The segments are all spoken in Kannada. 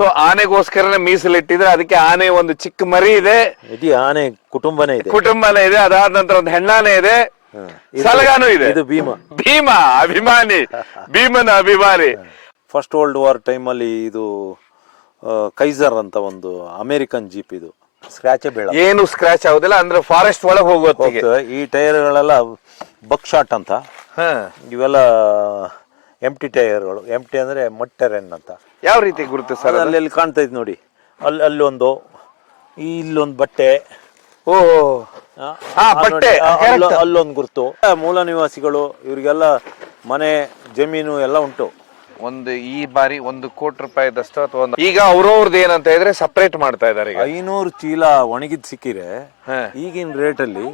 ಸೊ ಆನೆಗೋಸ್ಕರನೇ ಮೀಸಲಿಟ್ಟಿದ್ರೆ ಅದಕ್ಕೆ ಆನೆ ಒಂದು ಚಿಕ್ಕ ಮರಿ ಇದೆ, ಇಡೀ ಆನೆ ಕುಟುಂಬನೇ ಇದೆ. ಇದೆ. ಅದಾದ ನಂತರ ಒಂದು ಹೆಣ್ಣಾನೆ ಇದೆ, ಸಲಗಾನು ಇದೆ. ಇದು ಭೀಮ. ಭೀಮ ಅಭಿಮಾನಿ, ಭೀಮನ ಅಭಿಮಾನಿ. ಫಸ್ಟ್ ವರ್ಲ್ಡ್ ವಾರ್ ಟೈಮಲ್ಲಿ ಇದು ಕೈಸರ್ ಅಂತ ಒಂದು ಅಮೆರಿಕನ್ ಜೀಪ್. ಇದು ಸ್ಕ್ರಾಚ್ ಬೇಡ, ಏನು ಸ್ಕ್ರಾಚ್ ಆಗುದಿಲ್ಲ. ಅಂದ್ರೆ ಫಾರೆಸ್ಟ್ ಒಳಗೆ ಹೋಗುತ್ತೆ. ಈ ಟೈರ್ಗಳೆಲ್ಲ ಬಕ್ ಶಾಟ್ ಅಂತ, ಇವೆಲ್ಲ ಎಂಟಿ ಟೈರ್ಗಳು. ಎಂಟಿ ಅಂದ್ರೆ ಮಟ್ಟೆರೆನ್ ಅಂತ. ಯಾವ ರೀತಿ ಗುರುತು ಸರ್? ಅಲ್ಲಿ ಕಾಣ್ತಾ ಇದ್ ನೋಡಿ, ಅಲ್ಲೊಂದು, ಇಲ್ಲೊಂದು ಬಟ್ಟೆ, ಬಟ್ಟೆ, ಅಲ್ಲೊಂದು ಗುರುತು. ಮೂಲ ನಿವಾಸಿಗಳು ಇವರಿಗೆಲ್ಲ ಮನೆ ಜಮೀನು ಎಲ್ಲ ಉಂಟು. ಒಂದು ಈ ಬಾರಿ 1 ಕೋಟಿ ರೂಪಾಯಿದಷ್ಟು ಅಥವಾ ಈಗ ಅವ್ರವ್ರದ್ದು ಏನಂತ ಹೇಳಿದ್ರೆ ಸಪರೇಟ್ ಮಾಡ್ತಾ ಇದಾರೆ. 500 ಚೀಲ ಒಣಗಿದ್ ಸಿಕ್ಕಿದ್ರೆ ಈಗಿನ ರೇಟ್ ಅಲ್ಲಿ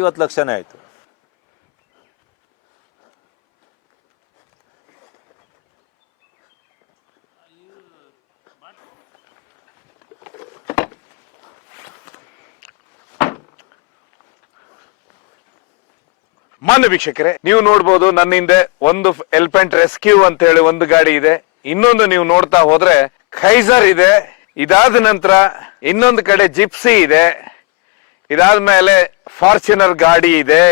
50 ಲಕ್ಷನೇ ಆಯ್ತು. ಮಾನ್ಯ ವೀಕ್ಷಕರೇ, ನೀವು ನೋಡ್ಬೋದು ನನ್ನ ಹಿಂದೆ ಒಂದು ಎಲಿಫೆಂಟ್ ರೆಸ್ಕ್ಯೂ ಅಂತ ಹೇಳಿ ಒಂದು ಗಾಡಿ ಇದೆ. ಇನ್ನೊಂದು ನೀವು ನೋಡ್ತಾ ಹೋದ್ರೆ ಖೈಸರ್ ಇದೆ. ಇದಾದ ನಂತರ ಇನ್ನೊಂದು ಕಡೆ ಜಿಪ್ಸಿ ಇದೆ. ಇದಾದ್ಮೇಲೆ ಫಾರ್ಚುನರ್ ಗಾಡಿ ಇದೆ.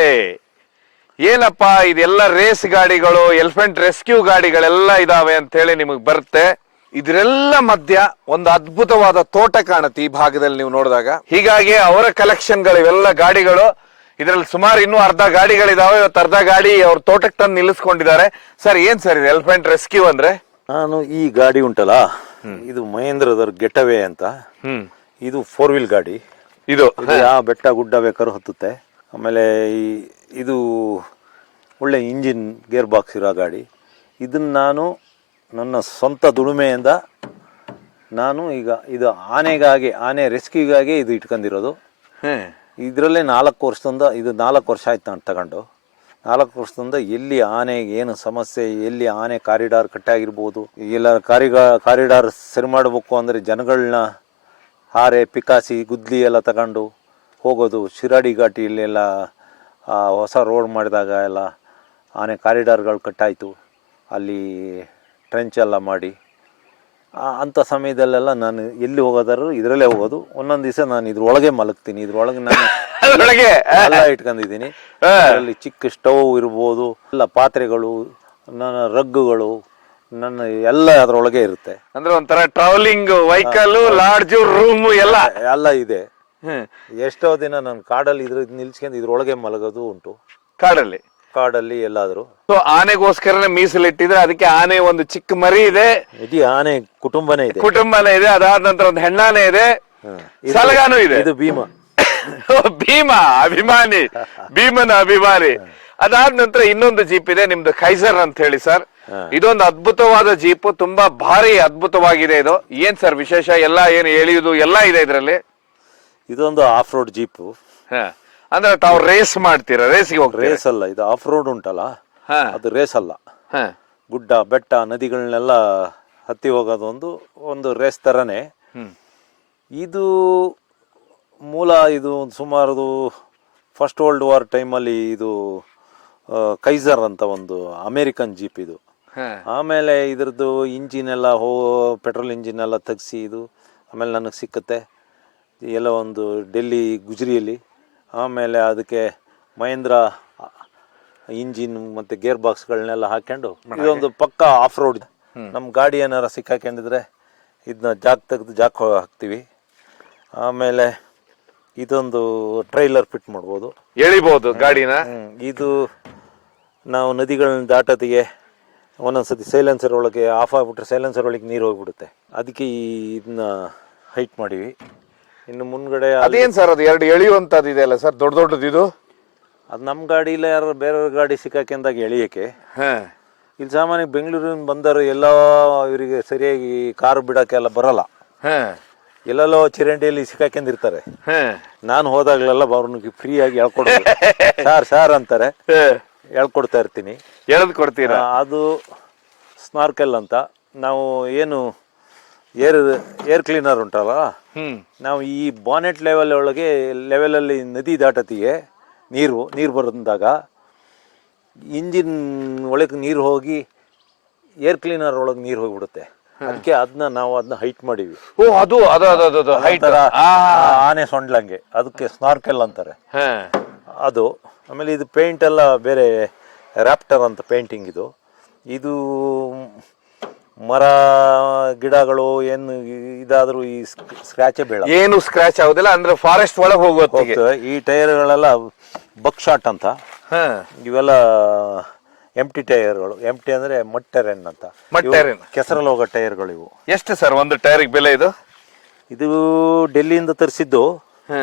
ಏನಪ್ಪಾ ಇದೆಲ್ಲ ರೇಸ್ ಗಾಡಿಗಳು, ಎಲಿಫೆಂಟ್ ರೆಸ್ಕ್ಯೂ ಗಾಡಿಗಳೆಲ್ಲ ಇದಾವೆ ಅಂತ ಹೇಳಿ ನಿಮಗ್ ಬರುತ್ತೆ. ಇದರೆಲ್ಲ ಮಧ್ಯ ಒಂದು ಅದ್ಭುತವಾದ ತೋಟ ಕಾಣುತ್ತೆ ಈ ಭಾಗದಲ್ಲಿ ನೀವು ನೋಡಿದಾಗ. ಹೀಗಾಗಿ ಅವರ ಕಲೆಕ್ಷನ್ಗಳು ಇವೆಲ್ಲ ಗಾಡಿಗಳು. ಇದರಲ್ಲಿ ಸುಮಾರು ಇನ್ನೂ ಅರ್ಧ ಗಾಡಿಗಳಿದಾವೆ. ಇವತ್ತು ಅರ್ಧ ಗಾಡಿ ಅವ್ರ ತೋಟಕ್ಕೆ ತಂದು ನಿಲ್ಲಿಸ್ಕೊಂಡಿದ್ದಾರೆ. ಸರ್ ಏನ್ ಸರ್ ಇದು ಎಲಿಫೆಂಟ್ ರೆಸ್ಕ್ಯೂ ಅಂದ್ರೆ? ನಾನು ಈ ಗಾಡಿ ಉಂಟಲ್ಲ, ಇದು ಮಹೇಂದ್ರದವ್ರ ಗೆಟವೇ ಅಂತ. ಇದು 4 ವೀಲ್ ಗಾಡಿ. ಇದು ಯಾವ ಬೆಟ್ಟ ಗುಡ್ಡ ಬೇಕಾದ್ರೂ ಹತ್ತುತ್ತೆ. ಆಮೇಲೆ ಇದು ಒಳ್ಳೆ ಇಂಜಿನ್, ಗೇರ್ ಬಾಕ್ಸ್ ಇರೋ ಗಾಡಿ. ಇದನ್ನ ನಾನು ನನ್ನ ಸ್ವಂತ ದುಡಿಮೆಯಿಂದ ನಾನು ಈಗ ಇದು ಆನೆ ರೆಸ್ಕ್ಯೂಗಾಗಿ ಇದು ಇಟ್ಕೊಂಡಿರೋದು. ಇದರಲ್ಲೇ 4 ವರ್ಷದಿಂದ, ಇದು 4 ವರ್ಷ ಆಯ್ತು ನಾನು ತಗೊಂಡು. 4 ವರ್ಷದಿಂದ ಎಲ್ಲಿ ಆನೆಗೆ ಏನು ಸಮಸ್ಯೆ, ಎಲ್ಲಿ ಆನೆ ಕಾರಿಡಾರ್ ಕಟ್ಟಾಗಿರ್ಬೋದು, ಎಲ್ಲ ಕಾರಿಡಾರ್ ಸರಿ ಮಾಡಬೇಕು ಅಂದರೆ ಜನಗಳನ್ನ ಹಾರೆ, ಪಿಕಾಸಿ, ಗುದ್ಲಿ ಎಲ್ಲ ತಗೊಂಡು ಹೋಗೋದು. ಶಿರಾಡಿ ಘಾಟಿಯಲ್ಲೆಲ್ಲ ಹೊಸ ರೋಡ್ ಮಾಡಿದಾಗ ಎಲ್ಲ ಆನೆ ಕಾರಿಡಾರ್ಗಳು ಕಟ್ಟಾಯಿತು. ಅಲ್ಲಿ ಟ್ರೆಂಚ್ ಎಲ್ಲ ಮಾಡಿ ಅಂಥ ಸಮಯದಲ್ಲೆಲ್ಲ ನಾನು ಎಲ್ಲಿ ಹೋಗೋದಾದ್ರು ಇದರಲ್ಲೇ ಹೋಗೋದು. ಒಂದೊಂದು ದಿವಸ ನಾನು ಇದ್ರೊಳಗೆ ಮಲಗ್ತೀನಿ. ಇದ್ರೊಳಗೆ ನಾನು ಎಲ್ಲ ಇಟ್ಕೊಂಡಿದ್ದೀನಿ. ಅದರಲ್ಲಿ ಚಿಕ್ಕ ಸ್ಟವ್ ಇರ್ಬೋದು, ಎಲ್ಲ ಪಾತ್ರೆಗಳು, ನನ್ನ ರಗ್ಗುಗಳು, ನನ್ನ ಎಲ್ಲ ಅದ್ರೊಳಗೆ ಇರುತ್ತೆ. ಅಂದ್ರೆ ಒಂಥರ ಟ್ರಾವೆಲಿಂಗ್ ವೆಹಿಕಲ್, ಲಾಡ್ಜ್, ರೂಮ್ ಎಲ್ಲ ಇದೆ. ಎಷ್ಟೋ ದಿನ ನಾನು ಕಾಡಲ್ಲಿ ನಿಲ್ಸ್ಕೊಂಡು ಇದ್ರೊಳಗೆ ಮಲಗೋದು ಉಂಟು. ಕಾಡಲ್ಲಿ ಎಲ್ಲಾದ್ರು. ಸೊ ಆನೆಗೋಸ್ಕರನೇ ಮೀಸಲಿಟ್ಟಿದ್ರೆ ಅದಕ್ಕೆ ಆನೆ ಒಂದು ಚಿಕ್ಕ ಮರಿ ಇದೆ, ಇಡೀ ಆನೆ ಕುಟುಂಬನೇ ಇದೆ. ಅದಾದ ನಂತರ ಒಂದು ಹೆಣ್ಣಾನೆ ಇದೆ, ಸಲಗಾನು ಇದೆ. ಇದು ಭೀಮ. ಭೀಮ ಅಭಿಮಾನಿ, ಭೀಮನ ಅಭಿಮಾನಿ. ಅದಾದ ನಂತರ ಇನ್ನೊಂದು ಜೀಪ್ ಇದೆ ನಿಮ್ದು ಖೈಸರ್ ಅಂತ ಹೇಳಿ ಸರ್. ಇದೊಂದು ಅದ್ಭುತವಾದ ಜೀಪ್, ತುಂಬಾ ಭಾರಿ ಅದ್ಭುತವಾಗಿದೆ. ಇದು ಏನ್ ಸರ್ ವಿಶೇಷ? ಎಲ್ಲ ಏನು ಎಳೆಯುವುದು ಎಲ್ಲ ಇದೆ ಇದರಲ್ಲಿ. ಇದೊಂದು ಆಫ್ ರೋಡ್ ಜೀಪ್. ಅಂದ್ರೆ ತಾವು ರೇಸ್ ಮಾಡ್ತೀರಾ? ರೇಸ್ಗೆ ಹೋಗ್ತೀರಾ? ರೇಸ್ ಅಲ್ಲ, ಇದು ಆಫ್ ರೋಡ್ ಉಂಟಲ್ಲ, ಅದು ರೇಸ್ ಅಲ್ಲ. ಗುಡ್ಡ ಬೆಟ್ಟ ನದಿಗಳನ್ನೆಲ್ಲ ಹತ್ತಿ ಹೋಗೋದು ಒಂದು ರೇಸ್ ತರನೇ. ಇದು ಮೂಲ ಇದು ಸುಮಾರು ಫಸ್ಟ್ ವರ್ಲ್ಡ್ ವಾರ್ ಟೈಮಲ್ಲಿ ಇದು ಕೈಸರ್ ಅಂತ ಒಂದು ಅಮೆರಿಕನ್ ಜೀಪ್ ಇದು. ಆಮೇಲೆ ಇದ್ರದ್ದು ಇಂಜಿನ್ ಎಲ್ಲ ಪೆಟ್ರೋಲ್ ಇಂಜಿನ್ ಎಲ್ಲ ತೆಗ್ಸಿ ಇದು ಆಮೇಲೆ ನನಗೆ ಸಿಕ್ಕುತ್ತೆ ಎಲ್ಲ ಒಂದು ಡೆಲ್ಲಿ ಗುಜರಿಯಲ್ಲಿ. ಆಮೇಲೆ ಅದಕ್ಕೆ ಮಹೇಂದ್ರ ಇಂಜಿನ್ ಮತ್ತು ಗೇರ್ ಬಾಕ್ಸ್ಗಳನ್ನೆಲ್ಲ ಹಾಕೊಂಡು ಇದೊಂದು ಪಕ್ಕ ಆಫ್ ರೋಡ್. ನಮ್ಮ ಗಾಡಿ ಏನಾರ ಸಿಕ್ಕಾಕೊಂಡಿದ್ರೆ ಇದನ್ನ ಜಾಕ್ ಹಾಕ್ತೀವಿ. ಆಮೇಲೆ ಇದೊಂದು ಟ್ರೈಲರ್ ಫಿಟ್ ಮಾಡ್ಬೋದು, ಎಳಿಬಹುದು ಗಾಡಿನ. ಇದು ನಾವು ನದಿಗಳನ್ನ ದಾಟೋದಿಗೆ ಒಂದೊಂದ್ಸತಿ ಸೈಲೆನ್ಸರ್ ಒಳಗೆ ಆಫ್ ಆಗಿಬಿಟ್ರೆ ಸೈಲೆನ್ಸರ್ ಒಳಗೆ ನೀರು ಹೋಗ್ಬಿಡುತ್ತೆ. ಅದಕ್ಕೆ ಇದನ್ನ ಹೈಟ್ ಮಾಡಿವಿ. ಇನ್ನು ಮುಂದ್ಗಡೆ ಅದೇನ್ ಸರ್ ಅದು ಎರಡು ಎಳೆಯುವಂತದ್ದು ಇದೆಯಲ್ಲ ಸರ್, ದೊಡ್ಡದು ಇದು? ಅದು ನಮ್ಮ ಗಾಡಿ ಇಲ್ಲ, ಯಾರು ಬೇರೆ ಗಾಡಿ ಸಿಕ್ಕಾಕೆಂದಾಗ ಎಳಿಯಕ್ಕೆ. ಇಲ್ಲಿ ಸಾಮಾನ್ಯ ಬೆಂಗಳೂರಿನ ಬಂದರು ಎಲ್ಲ ಇವರಿಗೆ ಸರಿಯಾಗಿ ಕಾರು ಬಿಡಕ್ಕೆಲ್ಲ ಬರಲ್ಲ. ಎಲ್ಲೆಲ್ಲೋ ಚಿರಂಡಿಯಲ್ಲಿ ಸಿಕ್ಕಾಕೊಂಡಿರ್ತಾರೆ. ನಾನು ಹೋದಾಗ್ಲೆಲ್ಲ ಅವ್ರನ್ನ ಫ್ರೀ ಆಗಿ ಹೇಳ್ಕೊಡೋದು. ಸಾರ್ ಅಂತಾರೆ, ಹೇಳ್ಕೊಡ್ತಾ ಇರ್ತೀನಿ. ಕೊಡ್ತೀರಾ? ಅದು ಸ್ನಾರ್ಕೆಲ್ ಅಂತ. ನಾವು ಏನು ಏರ್ ಕ್ಲೀನರ್ ಉಂಟಲ್ಲ, ನಾವು ಈ ಬಾನೆಟ್ ಲೆವೆಲಲ್ಲಿ ನದಿ ದಾಟತಿಗೆ ನೀರು ಬಂದಾಗ ಇಂಜಿನ್ ಒಳಗೆ ನೀರು ಹೋಗಿ ಏರ್ ಕ್ಲೀನರ್ ಒಳಗೆ ನೀರು ಹೋಗಿಬಿಡುತ್ತೆ. ಅದಕ್ಕೆ ನಾವು ಅದನ್ನ ಹೈಟ್ ಮಾಡಿವಿ. ಓ ಅದು ಅದು ಅದು ಅದು ಅದು height. ಒಂಥರ ಆ, ಆನೆ ಸೊಂಡ್ಲಂಗೆ, ಅದಕ್ಕೆ ಸ್ನಾರ್ಕೆಲ್ ಅಂತಾರೆ ಹಾ. ಅದು. ಆಮೇಲೆ ಇದು ಪೇಂಟ್ ಎಲ್ಲ ಬೇರೆ ರ್ಯಾಪ್ಟರ್ ಅಂತ ಪೇಂಟಿಂಗ್ ಇದು ಮರ ಗಿಡಗಳು ಏನು ಇದಾದ್ರೂ ಈ ಸ್ಕ್ರಾಚೇ ಬೀಳ, ಏನು ಸ್ಕ್ರಾಚ್ ಆಗುದಿಲ್ಲ ಅಂದ್ರೆ ಫಾರೆಸ್ಟ್ ಒಳಗೆ ಹೋಗುವತ್ತಿಗೆ. ಈ ಟೈರ್ಗಳೆಲ್ಲ ಬಕ್ ಶಾಟ್ ಅಂತ, ಹಾ. ಇವೆಲ್ಲ ಎಂಟಿ ಟೈರ್ಗಳು. ಎಂಟಿ ಅಂದ್ರೆ ಮಡ್ ಟೈರನ್ ಅಂತ, ಮಡ್ ಟೈರನ್, ಕೆಸರಲ್ಲಿ ಹೋಗೋ ಟೈರ್ಗಳು ಇವು. ಎಷ್ಟು ಸರ್ ಒಂದು ಟೈರ್ಗೆ ಬೆಲೆ ಇದು? ಇದು ಡೆಲ್ಲಿಯಿಂದ ತರಿಸಿದ್ದು. ಹಾ.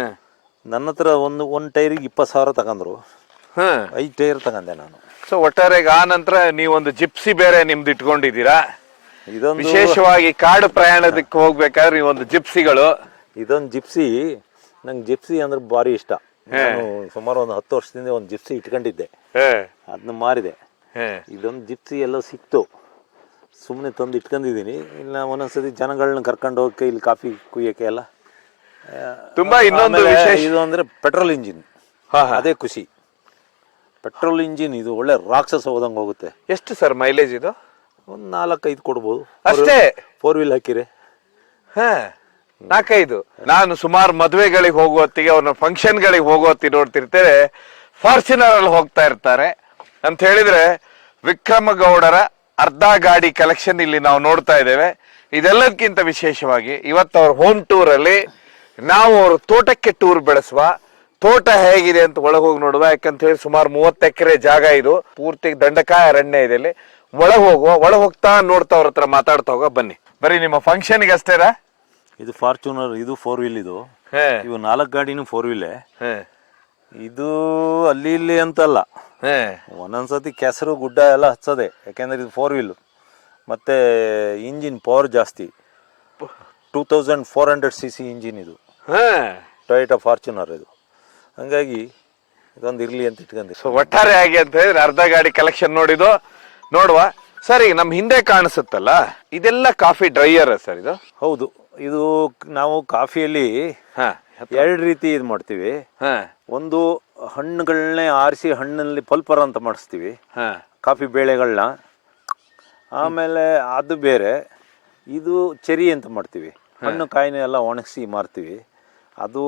ನನ್ನ ಹತ್ರ ಒಂದು ಟೈರಿಗೆ 20,000 ತಗೊಂಡ್ರು. 5 ಟೈರ್ ತಗೊಂಡೆ ನಾನು. ಸೊ ಒಟ್ಟಾರೆಗೆ ಆ ನಂತರ ನೀವೊಂದು ಜಿಪ್ಸಿ ಬೇರೆ ನಿಮ್ದು ಇಟ್ಕೊಂಡಿದ್ದೀರಾ. ಇದೊಂದು ವಿಶೇಷವಾಗಿ ಕಾಡು ಪ್ರಯಾಣದಕ್ಕೆ ಹೋಗ್ಬೇಕಾದ್ರೆ ಈ ಒಂದು ಜಿಪ್ಸಿಗಳು. ಇದೊಂದು ಜಿಪ್ಸಿ, ನಂಗೆ ಜಿಪ್ಸಿ ಅಂದ್ರೆ ಭಾರಿ ಇಷ್ಟ. ನಾನು ಸುಮಾರು ಒಂದು 10 ವರ್ಷದಿಂದ ಒಂದು ಜಿಪ್ಸಿ ಇಟ್ಕೊಂಡಿದ್ದೆ, ಅದನ್ನ ಮಾರಿದೆ. ಇದೊಂದು ಜಿಪ್ಸಿ ಎಲ್ಲ ಸಿಕ್ತು, ಸುಮ್ಮನೆ ತಂದು ಇಟ್ಕೊಂಡಿದ್ದೀನಿ. ಇಲ್ಲ ಒಂದೊಂದ್ಸತಿ ಜನಗಳನ್ನ ಕರ್ಕೊಂಡು ಹೋಗಕ್ಕೆ, ಇಲ್ಲಿ ಕಾಫಿ ಕುಯ್ಯಕ್ಕೆ ಎಲ್ಲ ತುಂಬಾ. ಇನ್ನೊಂದು ವಿಶೇಷ ಇದು ಅಂದ್ರೆ ಪೆಟ್ರೋಲ್ ಇಂಜಿನ್, ಅದೇ ಖುಷಿ. ಪೆಟ್ರೋಲ್ ಇಂಜಿನ್ ಇದು ಒಳ್ಳೆ ರಾಕ್ಷಸ ಹೋದಂಗೆ ಹೋಗುತ್ತೆ. ಎಷ್ಟು ಸರ್ ಮೈಲೇಜ್ ಇದು? ಒಂದು 4-5 ಕೊಡ್ಬೋದು ಅಷ್ಟೇ. 4 ವೀಲ್ ಹಾಕಿರೆ. 4-5. ನಾನು ಸುಮಾರು ಮದುವೆಗಳಿಗೆ ಹೋಗುವತ್ತಿಗೆ, ಅವ್ರನ್ನ ಫಂಕ್ಷನ್ಗಳಿಗೆ ಹೋಗುವತ್ತಿ ನೋಡ್ತಿರ್ತೇವೆ, ಫಾರ್ಚುನರ್ ಅಲ್ಲಿ ಹೋಗ್ತಾ ಇರ್ತಾರೆ. ಅಂತ ಹೇಳಿದ್ರೆ ವಿಕ್ರಮ ಗೌಡರ ಅರ್ಧ ಗಾಡಿ ಕಲೆಕ್ಷನ್ ಇಲ್ಲಿ ನಾವು ನೋಡ್ತಾ ಇದ್ದೇವೆ. ಇದೆಲ್ಲದಕ್ಕಿಂತ ವಿಶೇಷವಾಗಿ ಇವತ್ತು ಅವ್ರ ಹೋಮ್ ಟೂರ್ ಅಲ್ಲಿ ನಾವು ಅವ್ರ ತೋಟಕ್ಕೆ ಟೂರ್ ಬೆಳೆಸುವ, ತೋಟ ಹೇಗಿದೆ ಅಂತ ಒಳಗೋಗಿ ನೋಡುವ. ಯಾಕಂತ ಹೇಳಿ ಸುಮಾರು 30 ಎಕರೆ ಜಾಗ ಇದು, ಪೂರ್ತಿ ದಂಡಕಾಯ ಅರಣ್ಯ ಇದೆ. ಇಲ್ಲಿ ಒಳ ಹೋಗ್ತಾ ನೋಡ್ತಾ ಅವ್ರ ಹತ್ರ ಮಾತಾಡ್ತಾ ಹೋಗ. ಬನ್ನಿ. ಬರೀ ನಿಮ್ಮ ಫಂಕ್ಷನ್ಗೆ ಅಷ್ಟೇನಾ? ಇದು ಫಾರ್ಚುನರ್, ಇದು 4 ವೀಲ್. ಇವು 4 ಗಾಡಿನೂ 4 ವೀಲೇ. ಇದು ಅಲ್ಲಿ ಇಲ್ಲಿ ಅಂತಲ್ಲ, ಒಂದೊಂದ್ಸತಿ ಕೆಸರು ಗುಡ್ಡ ಎಲ್ಲ ಹಚ್ಚದೆ. ಯಾಕೆಂದ್ರೆ ಇದು 4 ವೀಲ್, ಮತ್ತೆ ಇಂಜಿನ್ ಪವರ್ ಜಾಸ್ತಿ. 2400 cc ಇಂಜಿನ್ ಇದು, ಟೊಯೋಟಾ ಫಾರ್ಚುನರ್ ಇದು. ಹಂಗಾಗಿ ಇದೊಂದು ಇರ್ಲಿ ಅಂತ ಇಟ್ಕೊಂಡಿ. ಸೊ ಒಟ್ಟಾರೆ ಆಗಿ ಅಂತ ಹೇಳಿದ್ರೆ ಅರ್ಧ ಗಾಡಿ ಕಲೆಕ್ಷನ್ ನೋಡುವ. ಸರ್, ಈಗ ನಮ್ ಹಿಂದೆ ಕಾಣಿಸುತ್ತಲ್ಲ, ಇದೆಲ್ಲ ಕಾಫಿ ಡ್ರೈಯರ್ ಸರ್ ಇದು? ಹೌದು. ಇದು ನಾವು ಕಾಫಿಯಲ್ಲಿ 2 ರೀತಿ ಇದು ಮಾಡ್ತೀವಿ. ಒಂದು ಹಣ್ಣುಗಳನ್ನೇ ಆರಿಸಿ ಹಣ್ಣಲ್ಲಿ ಪಲ್ಪರ್ ಅಂತ ಮಾಡಿಸ್ತೀವಿ, ಕಾಫಿ ಬೇಳೆಗಳನ್ನ. ಆಮೇಲೆ ಅದು ಬೇರೆ. ಇದು ಚೆರಿ ಅಂತ ಮಾಡ್ತೀವಿ, ಹಣ್ಣು ಕಾಯಿನ ಎಲ್ಲ ಒಣಗಿಸಿ ಮಾರ್ತೀವಿ. ಅದು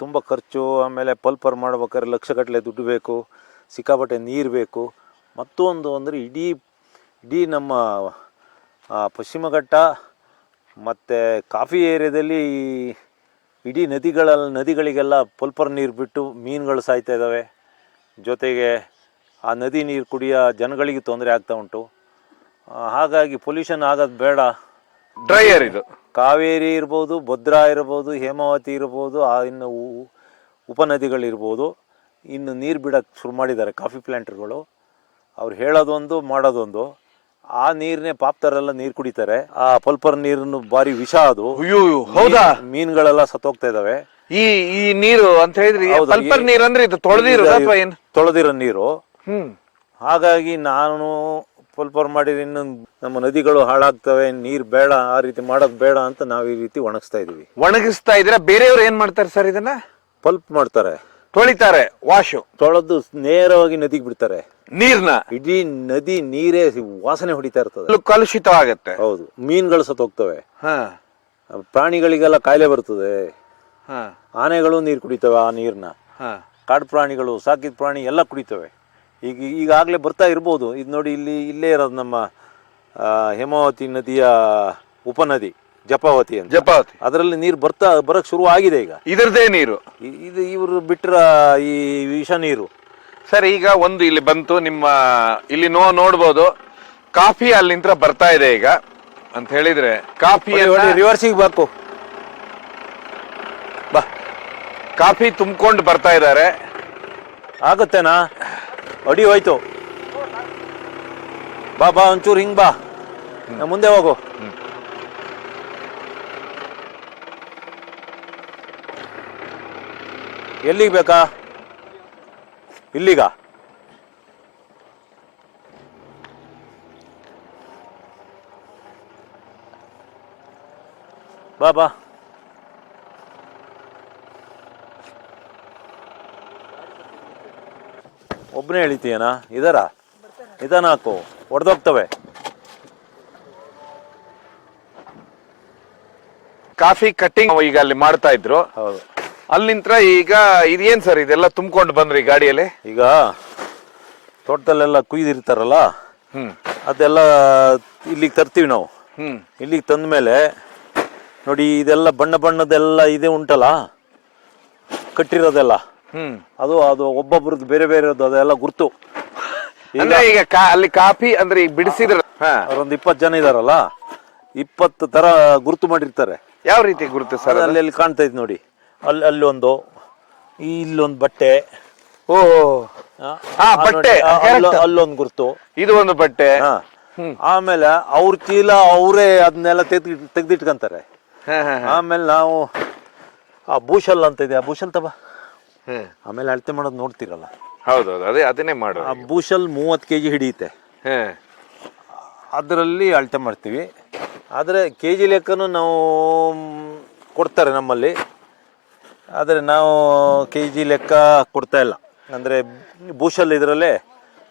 ತುಂಬ ಖರ್ಚು. ಆಮೇಲೆ ಪಲ್ಪರ್ ಮಾಡ್ಬೇಕಾದ್ರೆ ಲಕ್ಷಗಟ್ಟಲೆ ದುಡ್ಡು ಬೇಕು, ಸಿಕ್ಕಾಪಟ್ಟೆ ನೀರು ಬೇಕು. ಮತ್ತೊಂದು ಅಂದರೆ ಇಡೀ ನಮ್ಮ ಪಶ್ಚಿಮ ಘಟ್ಟ ಮತ್ತು ಕಾಫಿ ಏರಿಯಾದಲ್ಲಿ ಇಡೀ ನದಿಗಳಿಗೆಲ್ಲ ಪಲ್ಪರ್ ನೀರು ಬಿಟ್ಟು ಮೀನುಗಳು ಸಾಯ್ತಾ ಇದ್ದಾವೆ. ಜೊತೆಗೆ ಆ ನದಿ ನೀರು ಕುಡಿಯೋ ಜನಗಳಿಗೆ ತೊಂದರೆ ಆಗ್ತಾ ಉಂಟು. ಹಾಗಾಗಿ ಪೊಲ್ಯೂಷನ್ ಆಗೋದು ಬೇಡ. ಡ್ರೈಯರ್ ಇದು ಕಾವೇರಿ ಇರ್ಬೋದು, ಭದ್ರಾ ಇರ್ಬೋದು, ಹೇಮಾವತಿ ಇರ್ಬೋದು, ಇನ್ನು ಉಪನದಿಗಳಿರ್ಬೋದು. ಇನ್ನು ನೀರು ಬಿಡೋಕ್ಕೆ ಶುರು ಮಾಡಿದ್ದಾರೆ ಕಾಫಿ ಪ್ಲ್ಯಾಂಟರ್ಗಳು. ಅವ್ರು ಹೇಳೋದೊಂದು ಮಾಡೋದೊಂದು. ಆ ನೀರನ್ನೇ ಪಾಪ್ತಾರೆಲ್ಲ ನೀರು ಕುಡಿತಾರೆ. ಆ ಪಲ್ಪರ್ ನೀರನ್ನು ಭಾರಿ ವಿಷ ಅದು. ಹೌದಾ? ಮೀನುಗಳೆಲ್ಲ ಸತ್ತೋಗ್ತಾ ಇದಾವೆ. ಈ ನೀರು ಅಂತ ಹೇಳಿದ್ರೆ ಪಲ್ಪರ್ ನೀರು ಅಂದ್ರೆ ಇದು ತೊಳೆದಿರೋ ನೀರು. ಹಾಗಾಗಿ ನಾನು ಪಲ್ಪರ್ ಮಾಡಿದ್ರೆ ಇನ್ನು ನಮ್ಮ ನದಿಗಳು ಹಾಳಾಗ್ತವೆ, ನೀರು ಬೇಡ, ಆ ರೀತಿ ಮಾಡೋದು ಬೇಡ ಅಂತ ನಾವು ಈ ರೀತಿ ಒಣಗಿಸ್ತಾ ಇದೀವಿ. ಒಣಗಿಸ್ತಾ ಇದ್ರೆ ಬೇರೆಯವ್ರು ಏನ್ ಮಾಡ್ತಾರೆ ಸರ್? ಇದನ್ನ ಪಲ್ಪ್ ಮಾಡ್ತಾರೆ, ತೊಳಿತಾರೆ, ವಾಶು ತೊಳೆದು ನೇರವಾಗಿ ನದಿಗೆ ಬಿಡ್ತಾರೆ ನೀರ್ನ. ಇಡೀ ನದಿ ನೀರೇ ವಾಸನೆ ಹೊಡಿತಾ ಇರ್ತದೆ, ಕಲುಷಿತವಾಗತ್ತೆ. ಹೌದು. ಮೀನುಗಳು ಸತ್ತೋಗ್ತವೆ, ಪ್ರಾಣಿಗಳಿಗೆಲ್ಲ ಕಾಯಿಲೆ ಬರ್ತದೆ. ಆನೆಗಳು ನೀರು ಕುಡಿತವೆ ಆ ನೀರ್ನ. ಕಾಡು ಪ್ರಾಣಿಗಳು, ಸಾಕಿದ ಪ್ರಾಣಿ ಎಲ್ಲ ಕುಡಿತವೆ. ಈಗಾಗಲೇ ಬರ್ತಾ ಇರ್ಬೋದು. ಇದು ನೋಡಿ, ಇಲ್ಲೇ ಇರೋದು ನಮ್ಮ ಹೇಮಾವತಿ ನದಿಯ ಉಪನದಿ ಜಪಾವತಿ ಅಂತ. ಅದರಲ್ಲಿ ನೀರು ಬರಕ್ ಶುರು ಆಗಿದೆ ಈಗ. ಇದರದೇ ನೀರು ಇದು ಇವರು ಬಿಟ್ರ ಈ ವಿಷ ನೀರು. ಸರ್, ಈಗ ಒಂದು ಇಲ್ಲಿ ಬಂತು, ನಿಮ್ಮ ಇಲ್ಲಿ ನೋಡ್ಬೋದು ಕಾಫಿ ಅಲ್ಲಿಂದ ಬರ್ತಾ ಇದೆ ಈಗ ಅಂತ ಹೇಳಿದ್ರೆ. ಕಾಫಿ ರಿವರ್ಸಿಗೆ ಬಾಕು ಬಾ, ಕಾಫಿ ತುಂಬಿಕೊಂಡು ಬರ್ತಾ ಇದ್ದಾರೆ. ಆಗುತ್ತೇನಾ? ಅಡಿ ಹೋಯ್ತು. ಬಾ ಒಂಚೂರು ಹಿಂಗ್ ಬಾ, ಮುಂದೆ ಹೋಗು. ಎಲ್ಲಿಗೆ ಬೇಕಾ? ಇಲ್ಲಿಗ? ಬಾ. ಒಬ್ಬನೇ ಎಳಿತೀಯನಾ? ನಿಧಾನ ಹಾಕು, ಹೊಡೆದೋಗ್ತವೆ. ಕಾಫಿ ಕಟ್ಟಿಂಗ್ ಈಗ ಅಲ್ಲಿ ಮಾಡ್ತಾ ಇದ್ರು, ಹೌದು. ಅಲ್ಲಿಂತ್ರ ಈಗ ಇದೇನ್ ಸರ್ ಇದೆಲ್ಲ ತುಂಬಿಕೊಂಡು ಬಂದ್ರಿ ಗಾಡಿಯಲ್ಲಿ? ಈಗ ತೋಟದಲ್ಲೆಲ್ಲ ಕುಯ್ದಿರ್ತಾರಲ್ಲ, ಅದೆಲ್ಲ ಇಲ್ಲಿಗೆ ತರ್ತೀವಿ ನಾವು. ಇಲ್ಲಿಗೆ ತಂದ ಮೇಲೆ ನೋಡಿ, ಇದೆಲ್ಲ ಬಣ್ಣ ಬಣ್ಣದೆಲ್ಲ ಇದೆ ಉಂಟಲ್ಲ ಕಟ್ಟಿರೋದೆಲ್ಲ, ಅದು ಅದು ಒಬ್ಬೊಬ್ರದ್ದು ಬೇರೆ ಬೇರೆ ಅದೆಲ್ಲ ಗುರ್ತು. ಅಂದ್ರೆ ಈಗ ಅಲ್ಲಿ ಕಾಫಿ ಅಂದ್ರೆ ಈಗ ಬಿಡಿಸಿದ್ರ ಅವ್ರೊಂದು 20 ಜನ ಇದಾರಲ್ಲ, 20 ತರ ಗುರ್ತು ಮಾಡಿರ್ತಾರೆ. ಯಾವ ರೀತಿ ಗುರುತು ಸರ್? ಅಲ್ಲಿ ಕಾಣ್ತಾ ಇದ್ ನೋಡಿ, ಅಲ್ಲೊಂದು, ಇಲ್ಲೊಂದು ಬಟ್ಟೆ, ಓ ಬಟ್ಟೆ, ಅಲ್ಲೊಂದು ಗುರ್ತು, ಇದು ಒಂದು ಬಟ್ಟೆ. ಆಮೇಲೆ ಅವ್ರ ಚೀಲ ಅವರೇ ಅದನ್ನೆಲ್ಲ ತೆಗ್ದಿಟ್ಕೊಂತಾರೆ. ಆಮೇಲೆ ನಾವು ಆ ಭೂಷಲ್ ಅಂತ ಇದೆ, ಆ ಭೂಷಲ್ ತಬ ಆಮೇಲೆ ಅಳತೆ ಮಾಡೋದು ನೋಡ್ತಿರಲ್ಲ. ಹೌದೌದು, ಅದನ್ನೇ ಮಾಡು. ಆ ಭೂಷಲ್ 30 kg ಹಿಡಿಯುತ್ತೆ, ಅದರಲ್ಲಿ ಅಳತೆ ಮಾಡ್ತೀವಿ. ಆದರೆ kg ಲೆಕ್ಕನೂ ನಾವು ಕೊಡ್ತಾರೆ ನಮ್ಮಲ್ಲಿ, ಆದರೆ ನಾವು kg ಲೆಕ್ಕ ಕೊಡ್ತಾ ಇಲ್ಲ. ಅಂದರೆ ಭೂಷಲ್ ಇದರಲ್ಲೇ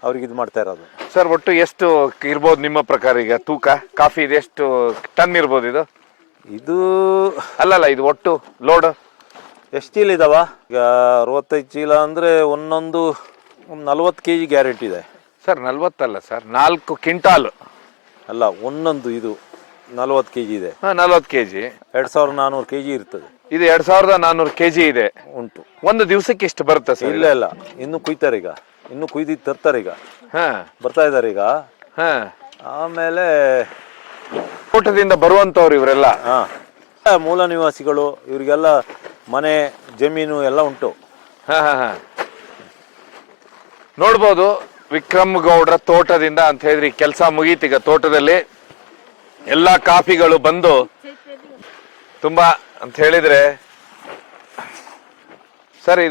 ಅವ್ರಿಗೆ ಇದು ಮಾಡ್ತಾ ಇರೋದು. ಸರ್ ಒಟ್ಟು ಎಷ್ಟು ಇರ್ಬೋದು ನಿಮ್ಮ ಪ್ರಕಾರ ಈಗ ತೂಕ ಕಾಫಿ? ಇದು ಎಷ್ಟು ಟನ್ ಇರ್ಬೋದು ಇದು? ಇದು ಅಲ್ಲಲ್ಲ, ಇದು ಒಟ್ಟು ಲೋಡ್ ಎಷ್ಟು ಚೀಲ ಇದಾವ? ಈಗ 65 ಚೀಲ ಅಂದರೆ ಒಂದೊಂದು 40 kg ಗ್ಯಾರಂಟಿ ಇದೆ ಸರ್. 40 ಅಲ್ಲ ಸರ್, 4 ಕ್ವಿಂಟಾಲ್ ಅಲ್ಲ, ಒಂದೊಂದು ಇದು 40 kg ಇದೆ. 40 kg 2400 kg ಇರ್ತದೆ. ಇದು 2400 kg ಇದೆ ಉಂಟು. ಒಂದು ದಿವಸಕ್ಕೆ ಎಷ್ಟು ಬರುತ್ತೆ ಸರ್? ಇಲ್ಲ ಇಲ್ಲ, ಇನ್ನು ಕುಯ್ತಾರೆ ಈಗ, ಇನ್ನು ಕುಯ್ದು ತರ್ತಾರೆ ಈಗ, ಬರ್ತಾ ಇದಾರೆ ಈಗ. ಆಮೇಲೆ ತೋಟದಿಂದ ಬರುವಂತವ್ರು ಇವರೆಲ್ಲ ಮೂಲ ನಿವಾಸಿಗಳು, ಇವರಿಗೆಲ್ಲ ಮನೆ ಜಮೀನು ಎಲ್ಲ ಉಂಟು. ನೋಡ್ಬೋದು ವಿಕ್ರಮ್ ಗೌಡ್ರ ತೋಟದಿಂದ ಅಂತ ಹೇಳಿದ್ರಿ. ಕೆಲಸ ಮುಗೀತೀಗ ತೋಟದಲ್ಲಿ ಎಲ್ಲಾ ಕಾಫಿಗಳು ಬಂದು ತುಂಬಾ ಅಂತ ಹೇಳಿದ್ರೆ ಸರ್,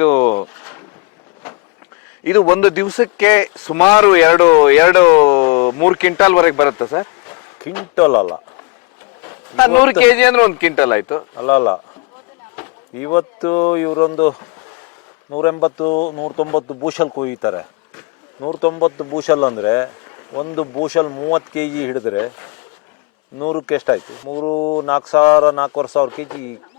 ಇದು ಒಂದು ದಿವಸಕ್ಕೆ ಸುಮಾರು 2-3 ಕ್ವಿಂಟಾಲ್ ವರೆಗೆ ಬರುತ್ತೆ ಸರ್. ಕ್ವಿಂಟಲ್ ಅಲ್ಲ, 100 kg ಅಂದ್ರೆ 1 ಕ್ವಿಂಟಲ್ ಆಯ್ತು. ಅಲ್ಲ, ಇವತ್ತು ಇವರೊಂದು 180-190 ಭೂಷಲ್ ಕುಯ್ತಾರೆ. 190 ಭೂಷಲ್ ಅಂದರೆ ಒಂದು ಭೂಷಲ್ 30 kg ಹಿಡಿದ್ರೆ 100ಕ್ಕೆ ಎಷ್ಟಾಯ್ತು? 4,000-4,500 kg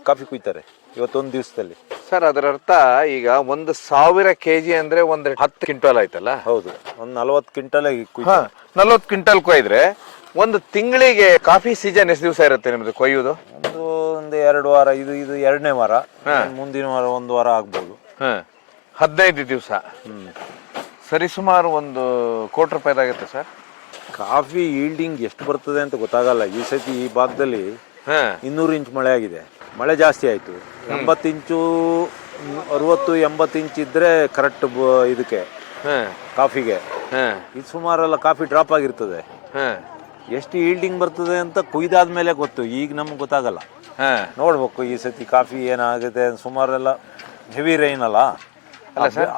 ಕಾಫಿ ಕುಯ್ತಾರೆ ಇವತ್ತೊಂದು ದಿವಸದಲ್ಲಿ. ಸರ್ ಅದರ ಅರ್ಥ ಈಗ 1,000 kg ಅಂದ್ರೆ ಒಂದು 10 ಕ್ವಿಂಟಲ್ ಆಯ್ತಲ್ಲ? ಹೌದು, ಒಂದು 40 ಕ್ವಿಂಟಲ್ 40 ಕ್ವಿಂಟಲ್ ಕೊಯ್ದ್ರೆ ಒಂದು ತಿಂಗಳಿಗೆ ಕಾಫಿ ಸೀಸನ್ ಎಷ್ಟು ದಿವಸ ಇರುತ್ತೆ ನಿಮ್ದು ಕೊಯ್ಯುವುದು? ಒಂದು 2 ವಾರ. ಇದು 2ನೇ ವಾರ, ಮುಂದಿನ ವಾರ 1 ವಾರ ಆಗ್ಬೋದು. 15 ದಿವಸ. ಸರಿಸುಮಾರು 1 ಕೋಟಿ ರೂಪಾಯಿದಾಗುತ್ತೆ ಸರ್. ಕಾಫಿ ಈಲ್ಡಿಂಗ್ ಎಷ್ಟು ಬರ್ತದೆ ಅಂತ ಗೊತ್ತಾಗಲ್ಲ. ಈ ಸತಿ ಈ ಭಾಗದಲ್ಲಿ 200 ಇಂಚ್ ಮಳೆ ಆಗಿದೆ. ಮಳೆ ಜಾಸ್ತಿ ಆಯ್ತು. 80 ಇಂಚು 60-80 ಇಂಚ್ ಇದ್ರೆ ಕರೆಕ್ಟ್ ಇದಕ್ಕೆ ಕಾಫಿಗೆ. ಇದು ಸುಮಾರೆಲ್ಲ ಕಾಫಿ ಡ್ರಾಪ್ ಆಗಿರ್ತದೆ. ಎಷ್ಟು ಈಲ್ಡಿಂಗ್ ಬರ್ತದೆ ಅಂತ ಕುಯ್ದಾದ್ಮೇಲೆ ಗೊತ್ತು, ಈಗ ನಮ್ಗೆ ಗೊತ್ತಾಗಲ್ಲ. ನೋಡ್ಬೇಕು ಈ ಸತಿ ಕಾಫಿ ಏನಾಗಿದೆ. ಸುಮಾರೆಲ್ಲ ಹೆವಿ ರೈನ್ ಅಲ್ಲ.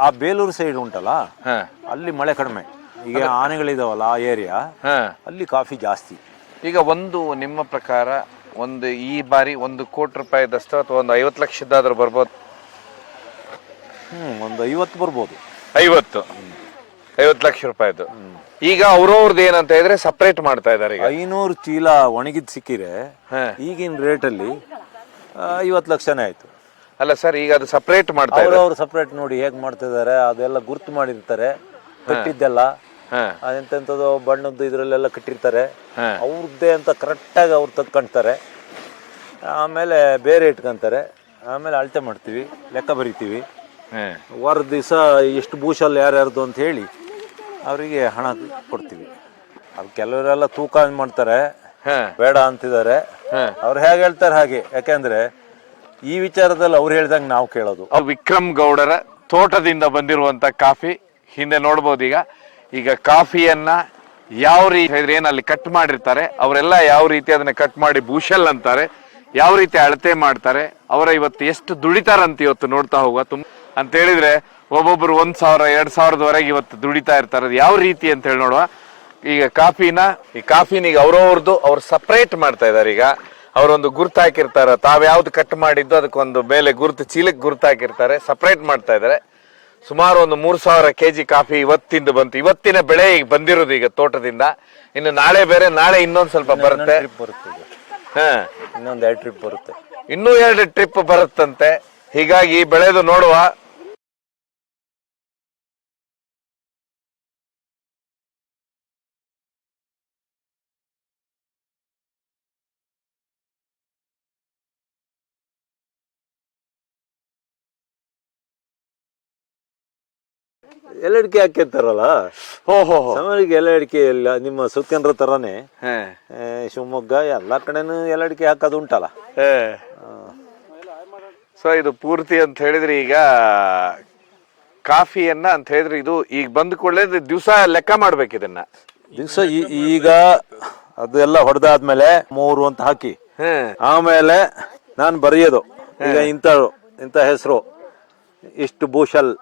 ಆ ಬೇಲೂರು ಸೈಡ್ ಉಂಟಲ್ಲ, ಅಲ್ಲಿ ಮಳೆ ಕಡಿಮೆ. ಈಗ ಆನೆಗಳಿದಾವಲ್ಲ ಆ ಏರಿಯಾ, ಅಲ್ಲಿ ಕಾಫಿ ಜಾಸ್ತಿ. ಈಗ ಒಂದು ನಿಮ್ಮ ಪ್ರಕಾರ ಒಂದು ಈ ಬಾರಿ 1 ಕೋಟಿ ರೂಪಾಯಿದಷ್ಟು ಅಥವಾ ಒಂದು 50 ಲಕ್ಷದಾದ್ರೂ ಬರ್ಬೋದು? ಒಂದು 50 ಬರ್ಬೋದು. 50 ಲಕ್ಷ ರೂಪಾಯಿದು. ಈಗ ಅವ್ರವ್ರದ್ದು ಏನಂತ ಹೇಳಿದ್ರೆ ಸಪರೇಟ್ ಮಾಡ್ತಾ ಇದಾರೆ. 500 ಚೀಲ ಒಣಗಿದ್ ಸಿಕ್ಕಿದ್ರೆ ಈಗಿನ ರೇಟಲ್ಲಿ 50 ಲಕ್ಷನೇ ಆಯ್ತು. ಅಲ್ಲ ಸರ್, ಈಗ ಅದು ಸಪರೇಟ್ ಮಾಡ್ತಾ ಇದ್ದಾರೆ. ಅವ್ರು ಸಪರೇಟ್ ನೋಡಿ ಹೇಗ್ ಮಾಡ್ತಾ ಇದಾರೆ, ಅದೆಲ್ಲ ಗುರ್ತು ಮಾಡಿರ್ತಾರೆ. ಕಟ್ಟಿದ್ದೆಲ್ಲ ಎಂತೆಂಥದ್ದು ಬಣ್ಣದ್ದು ಇದ್ರಲ್ಲೆಲ್ಲ ಕಟ್ಟಿರ್ತಾರೆ. ಅವ್ರದ್ದೇ ಅಂತ ಕರೆಕ್ಟಾಗಿ ಅವ್ರು ತಕ್ಕೊಂತಾರೆ. ಆಮೇಲೆ ಬೇರೆ ಇಟ್ಕೊಂತಾರೆ. ಆಮೇಲೆ ಅಳತೆ ಮಾಡ್ತೀವಿ, ಲೆಕ್ಕ ಬರಿತೀವಿ. ವಾರದ ದಿವಸ ಎಷ್ಟು ಭೂಷಲ್ ಯಾರ್ಯಾರ್ದು ಅಂತ ಹೇಳಿ ಅವರಿಗೆ ಹಣ ಕೊಡ್ತೀವಿ. ಅದು ಕೆಲವರೆಲ್ಲ ತೂಕ ಮಾಡ್ತಾರೆ, ಬೇಡ ಅಂತಿದ್ದಾರೆ. ಅವ್ರು ಹೇಗೆ ಹೇಳ್ತಾರೆ ಹಾಗೆ. ಯಾಕೆಂದ್ರೆ ಈ ವಿಚಾರದಲ್ಲಿ ಅವ್ರು ಹೇಳ್ದಂಗೆ ನಾವು ಕೇಳೋದು. ವಿಕ್ರಮ್ ಗೌಡರ ತೋಟದಿಂದ ಬಂದಿರುವಂತ ಕಾಫಿ ಹಿಂದೆ ನೋಡ್ಬೋದು. ಈಗ ಕಾಫಿಯನ್ನ ಯಾವ ರೀತಿ ಹೇಳಿದ್ರೆ ಏನಲ್ಲಿ ಕಟ್ ಮಾಡಿರ್ತಾರೆ, ಅವರೆಲ್ಲ ಯಾವ ರೀತಿ ಅದನ್ನ ಕಟ್ ಮಾಡಿ ಭೂಷಲ್ ಅಂತಾರೆ, ಯಾವ ರೀತಿ ಅಳತೆ ಮಾಡ್ತಾರೆ, ಅವರ ಇವತ್ತು ಎಷ್ಟು ದುಡಿತಾರಂತ ಇವತ್ತು ನೋಡ್ತಾ ಹೋಗುವ. ಅಂತ ಹೇಳಿದ್ರೆ ಒಬ್ಬೊಬ್ರು 1,000-2,000ದವರೆಗೆ ಇವತ್ತು ದುಡಿತಾ ಇರ್ತಾರೆ. ಅದು ಯಾವ ರೀತಿ ಅಂತ ಹೇಳಿ ನೋಡುವ. ಈಗ ಕಾಫಿನ ಈಗ ಅವ್ರವ್ರದ್ದು ಅವ್ರು ಸಪರೇಟ್ ಮಾಡ್ತಾ ಇದಾರೆ. ಈಗ ಅವರೊಂದು ಗುರ್ತು ಹಾಕಿರ್ತಾರೆ, ತಾವ್ ಯಾವ್ದು ಕಟ್ ಮಾಡಿದ್ದು ಅದಕ್ಕೊಂದು ಮೇಲೆ ಗುರ್ತು, ಚೀಲಕ್ಕೆ ಗುರ್ತು ಹಾಕಿರ್ತಾರೆ, ಸಪರೇಟ್ ಮಾಡ್ತಾ ಇದಾರೆ. ಸುಮಾರು ಒಂದು 3,000 kg ಕಾಫಿ ಇವತ್ತಿಂದ ಬಂತು. ಇವತ್ತಿನ ಬೆಳೆ ಈಗ ಬಂದಿರೋದು ಈಗ ತೋಟದಿಂದ. ಇನ್ನು ನಾಳೆ ಬೇರೆ, ನಾಳೆ ಇನ್ನೊಂದ್ ಸ್ವಲ್ಪ ಬರುತ್ತೆ. ಇನ್ನೊಂದು 2 ಟ್ರಿಪ್ ಬರುತ್ತೆ. ಇನ್ನೂ 2 ಟ್ರಿಪ್ ಬರುತ್ತಂತೆ. ಹೀಗಾಗಿ ಬೆಳೆದು ನೋಡುವ. ಎಲೆ ಅಡಿಕೆ ಹಾಕಿರ್ತಾರಲ್ಲ, ಓಹೋ ಸಮರಿಗೆ ಎಲೆ ಅಡಿಕೆ ಇಲ್ಲ, ನಿಮ್ಮ ಸುತ್ತೇಂದ್ರ ತರಾನೇ ಶಿವಮೊಗ್ಗ ಎಲ್ಲ ಕಡೆನೂ ಎಲೆ ಅಡಿಕೆ ಹಾಕೋದು ಉಂಟಲ್ಲ. ಸೊ ಇದು ಪೂರ್ತಿ ಅಂತ ಹೇಳಿದ್ರೆ ಈಗ ಕಾಫಿಯನ್ನ ಅಂತ ಹೇಳಿದ್ರೆ ಇದು ಈಗ ಬಂದ ಕೂಡಲೇ ದಿವಸ ಲೆಕ್ಕ ಮಾಡ್ಬೇಕು ಇದನ್ನ. ದಿವಸ ಈಗ ಅದೆಲ್ಲ ಹೊಡೆದಾದ್ಮೇಲೆ 3 ಅಂತ ಹಾಕಿ ಆಮೇಲೆ ನಾನು ಬರೆಯೋದು ಈಗ ಇಂಥ ಹೆಸರು ಇಷ್ಟು ಬೂಷಲ್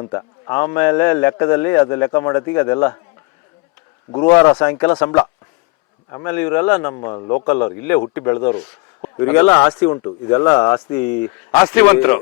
ಅಂತ. ಆಮೇಲೆ ಲೆಕ್ಕದಲ್ಲಿ ಅದು ಲೆಕ್ಕ ಮಾಡೋತ್ತಿಗೆ ಅದೆಲ್ಲ ಗುರುವಾರ ಸಾಯಂಕಾಲ ಸಂಬಳ. ಆಮೇಲೆ ಇವರೆಲ್ಲ ನಮ್ಮ ಲೋಕಲ್ ಅವ್ರು, ಇಲ್ಲೇ ಹುಟ್ಟಿ ಬೆಳೆದವರು, ಇವರಿಗೆಲ್ಲ ಆಸ್ತಿ ಉಂಟು. ಇದೆಲ್ಲ ಆಸ್ತಿವಂತರು.